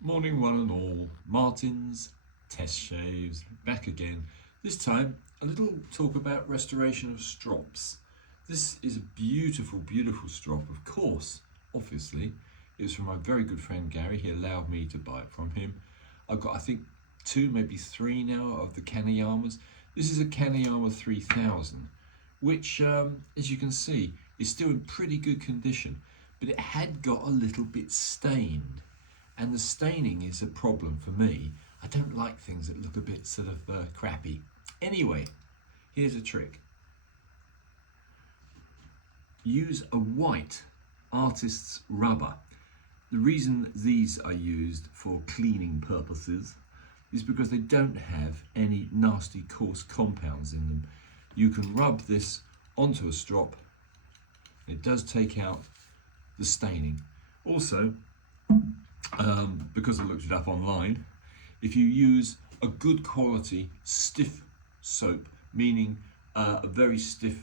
Morning one and all, Martin's Test Shaves, back again. This time a little talk about restoration of strops. This is a beautiful, beautiful strop, of course, obviously. It was from my very good friend Gary. He allowed me to buy it from him. I've got, I think, 2, maybe 3 now of the kanayamas. This is a kanayama 3000, which, as you can see, is still in pretty good condition, but it had got a little bit stained. And the staining is a problem for me. I don't like things that look a bit sort of crappy. Anyway, here's a trick. Use a white artist's rubber. The reason these are used for cleaning purposes is because they don't have any nasty coarse compounds in them. You can rub this onto a strop. It does take out the staining. Also, because I looked it up online, if you use a good quality stiff soap, meaning a very stiff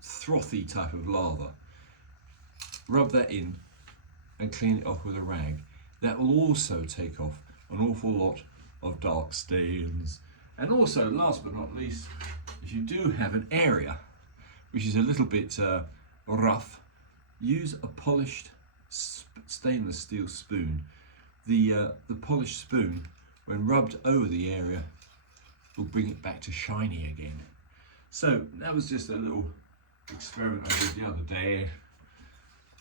frothy type of lather, rub that in and clean it off with a rag. That will also take off an awful lot of dark stains. And also, last but not least, if you do have an area which is a little bit rough, use a polished stainless steel spoon. The polished spoon, when rubbed over the area, will bring it back to shiny again. So that was just a little experiment I did the other day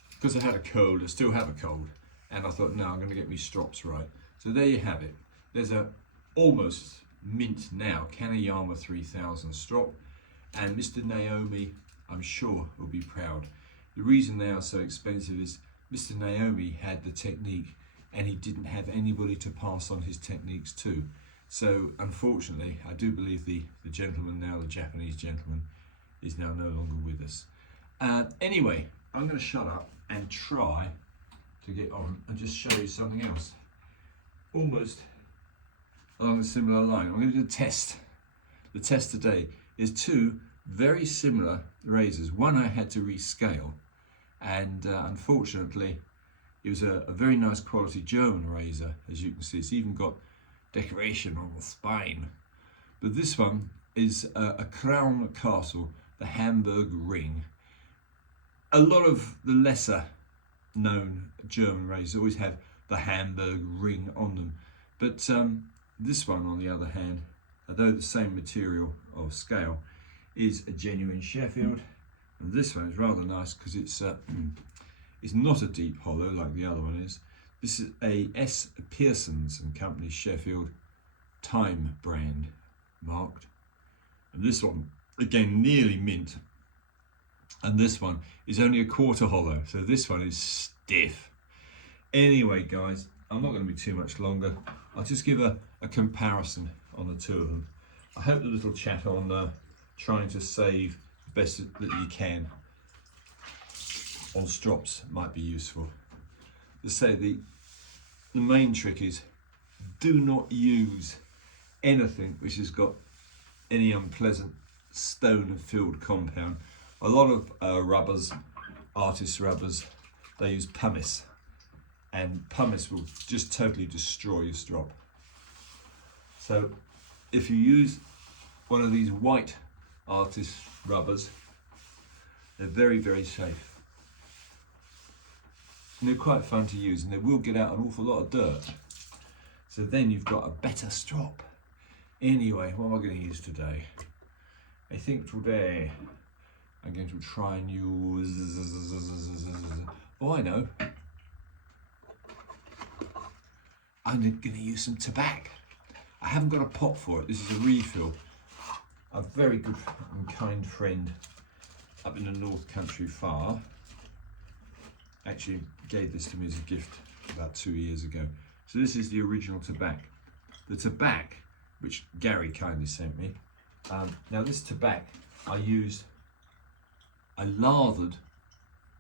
because I had a cold. I still have a cold, and I thought, no, I'm going to get me strops right. So there you have it. There's a almost mint now kanayama 3000 strop, and Mr. Naomi, I'm sure, will be proud. The reason they are so expensive is Mr. Naomi had the technique and he didn't have anybody to pass on his techniques to. So unfortunately, I do believe the gentleman now, the Japanese gentleman, is now no longer with us. Anyway, I'm going to shut up and try to get on and just show you something else. Almost along a similar line. I'm going to do a test. The test today is 2 very similar razors. One I had to rescale, and unfortunately it was a very nice quality German razor. As you can see, it's even got decoration on the spine. But this one is a Crown Castle, the Hamburg ring. A lot of the lesser known German razors always have the Hamburg ring on them, but this one, on the other hand, although the same material or scale, is a genuine Sheffield. And this one is rather nice because it's not a deep hollow like the other one is. This is a S. Pearson's and Company Sheffield Time brand marked. And this one, again, nearly mint. And this one is only a quarter hollow, so this one is stiff. Anyway, guys, I'm not going to be too much longer. I'll just give a comparison on the 2 of them. I hope the little chat on trying to save the best that you can on strops might be useful. To say the main trick is, do not use anything which has got any unpleasant stone filled compound. A lot of rubbers, artist rubbers, they use pumice, and pumice will just totally destroy your strop. So if you use one of these white artist rubbers, they're very, very safe. And they're quite fun to use, and they will get out an awful lot of dirt. So then you've got a better strop. Anyway, what am I going to use today? I think today I'm going to try and use, oh, I know. I'm going to use some tobacco. I haven't got a pot for it. This is a refill. A very good and kind friend up in the North Country far actually gave this to me as a gift about 2 years ago. So this is the original tobacco. The tobacco, which Gary kindly sent me. Now this tobacco I lathered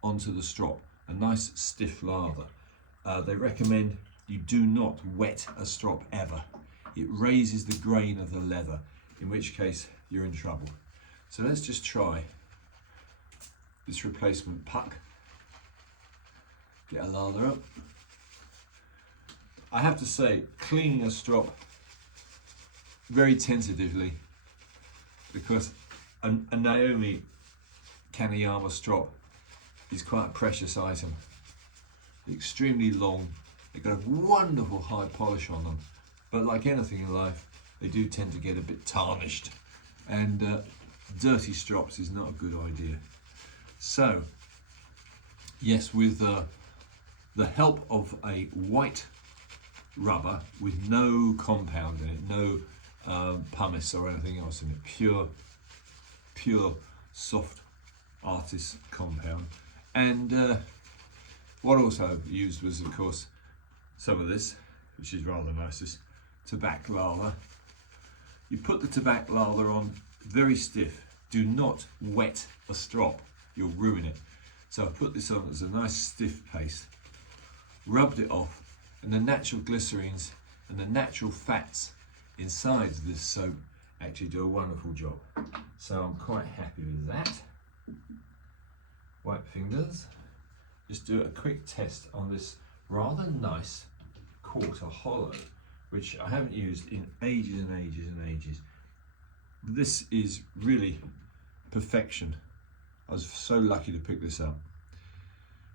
onto the strop, a nice stiff lather. They recommend you do not wet a strop ever. It raises the grain of the leather, in which case you're in trouble. So let's just try this replacement puck. Get a lather up. I have to say, cleaning a strop very tentatively, because a Naomi kanayama strop is quite a precious item. They're extremely long, they've got a wonderful high polish on them, but like anything in life, they do tend to get a bit tarnished, and dirty strops is not a good idea. So, yes, with the help of a white rubber with no compound in it, no pumice or anything else in it, pure soft artist compound. And what also used was, of course, some of this, which is rather nice, this tobacco lather. You put the tobacco lather on very stiff. Do not wet a strop, you'll ruin it. So I put this on as a nice stiff paste, rubbed it off, and the natural glycerines and the natural fats inside this soap actually do a wonderful job. So I'm quite happy with that. White fingers. Just do a quick test on this rather nice quarter hollow, which I haven't used in ages and ages and ages. This is really perfection. I was so lucky to pick this up.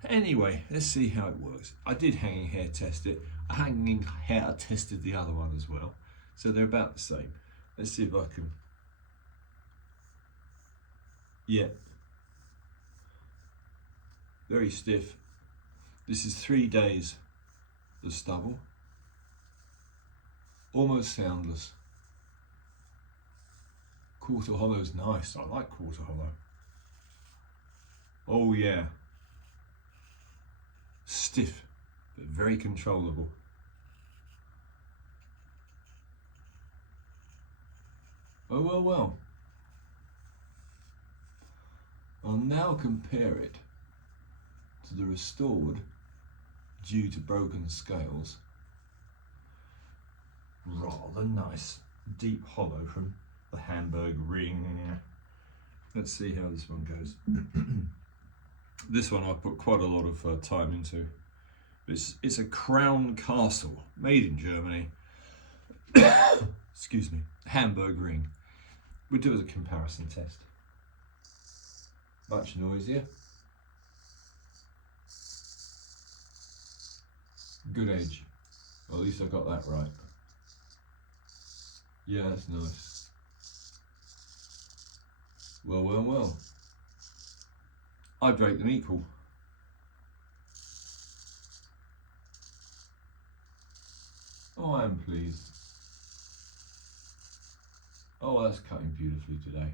Anyway, let's see how it works. I did hanging hair test it. Hanging hair tested the other one as well. So they're about the same. Let's see if I can. Yeah. Very stiff. This is 3 days, the stubble. Almost soundless. Quarter hollow's nice. I like quarter hollow. Oh yeah. Stiff, but very controllable. Oh well, well. I'll now compare it to the restored, due to broken scales, rather nice deep hollow from the Hamburg ring. Let's see how this one goes. This one I put quite a lot of time into. It's a Crown Castle, made in Germany. Excuse me, Hamburg ring. We'll do as a comparison test. Much noisier. Good edge. Well, at least I got that right. Yeah, that's nice. Well, well, well. I'd rate them equal. Oh, I am pleased. Oh, that's cutting beautifully today.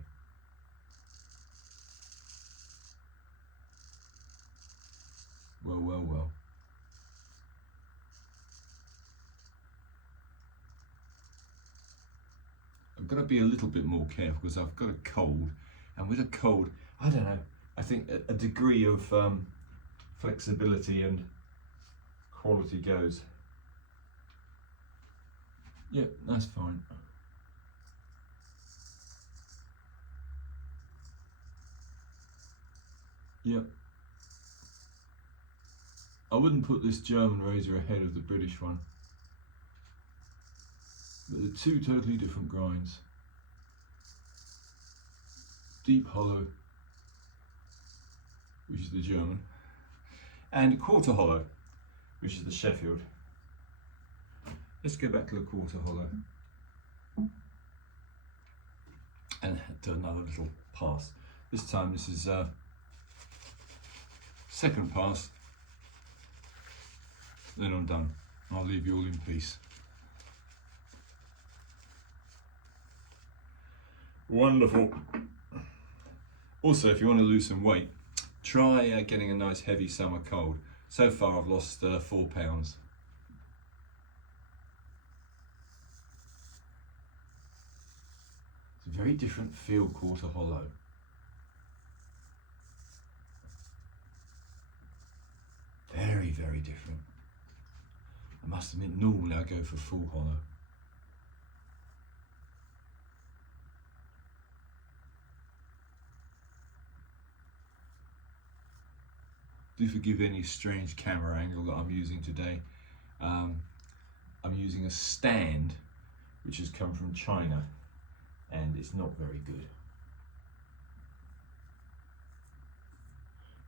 Well, well, well. I've got to be a little bit more careful because I've got a cold, and with a cold, I don't know, I think a degree of flexibility and quality goes. Yep, that's fine. Yep. I wouldn't put this German razor ahead of the British one. But they're two totally different grinds. Deep hollow, which is the German, and quarter hollow, which is the Sheffield. Let's go back to the quarter hollow and do another little pass. This time this is second pass, then I'm done. I'll leave you all in peace. Wonderful. Also, if you want to lose some weight, try getting a nice heavy summer cold. So far I've lost 4 pounds. It's a very different feel, quarter hollow. Very, very different. I must admit, normally I go for full hollow. Do forgive any strange camera angle that I'm using today. I'm using a stand which has come from China and it's not very good.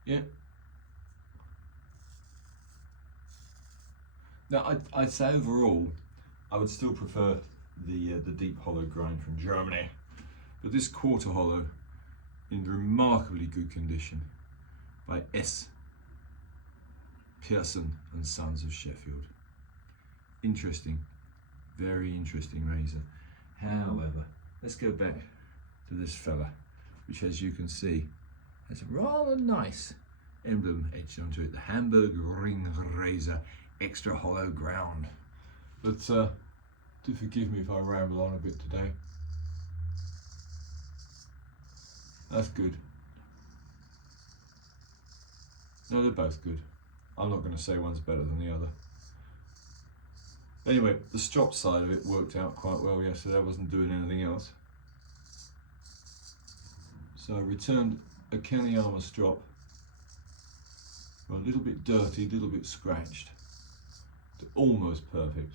Yeah. Now I'd say overall I would still prefer the deep hollow grind from Germany, but this quarter hollow in remarkably good condition by S. Pearson and Sons of Sheffield. Interesting, very interesting razor. However, let's go back to this fella, which as you can see has a rather nice emblem etched onto it, the Hamburg Ring Razor Extra Hollow Ground. But do forgive me if I ramble on a bit today. That's good. No, they're both good. I'm not going to say one's better than the other. Anyway, the strop side of it worked out quite well yesterday. I wasn't doing anything else. So I returned a kanayama strop, a little bit dirty, a little bit scratched, to almost perfect.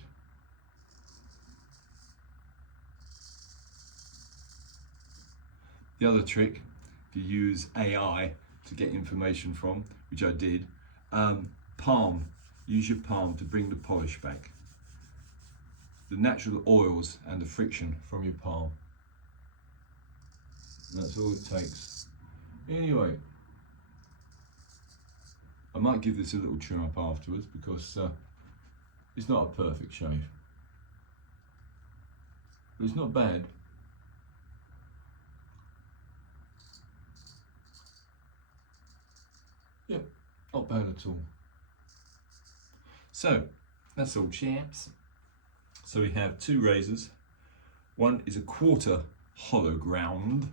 The other trick, if you use AI to get information from, which I did, palm, use your palm to bring the polish back. The natural oils and the friction from your palm. And that's all it takes. Anyway, I might give this a little trim up afterwards because it's not a perfect shave. But it's not bad. Yep, not bad at all. So, that's all, chaps. So we have two razors. One is a quarter hollow ground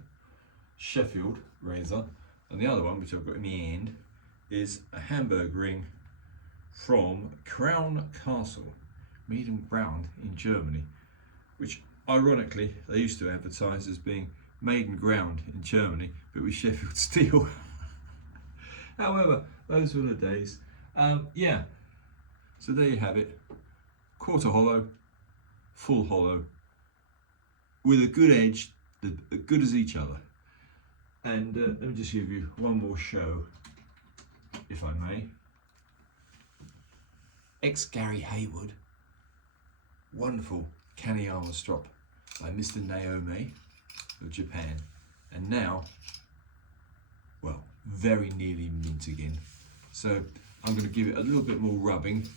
Sheffield razor, and the other one, which I've got in the hand, is a Hamburg ring from Crown Castle, made and ground in Germany, which ironically they used to advertise as being made and ground in Germany, but with Sheffield steel. However, those were the days. Yeah, so there you have it. Quarter hollow, full hollow, with a good edge, as good as each other. And let me just give you one more show, if I may. Ex-Gary Hayward, wonderful kanayama strop by Mr. Naomi of Japan. And now, well, very nearly mint again. So I'm going to give it a little bit more rubbing,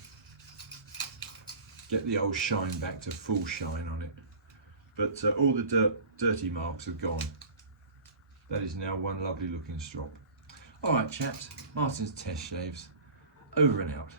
get the old shine back to full shine on it. But all the dirty marks have gone. That is now one lovely looking strop. All right, chaps, Martin's Test Shaves, over and out.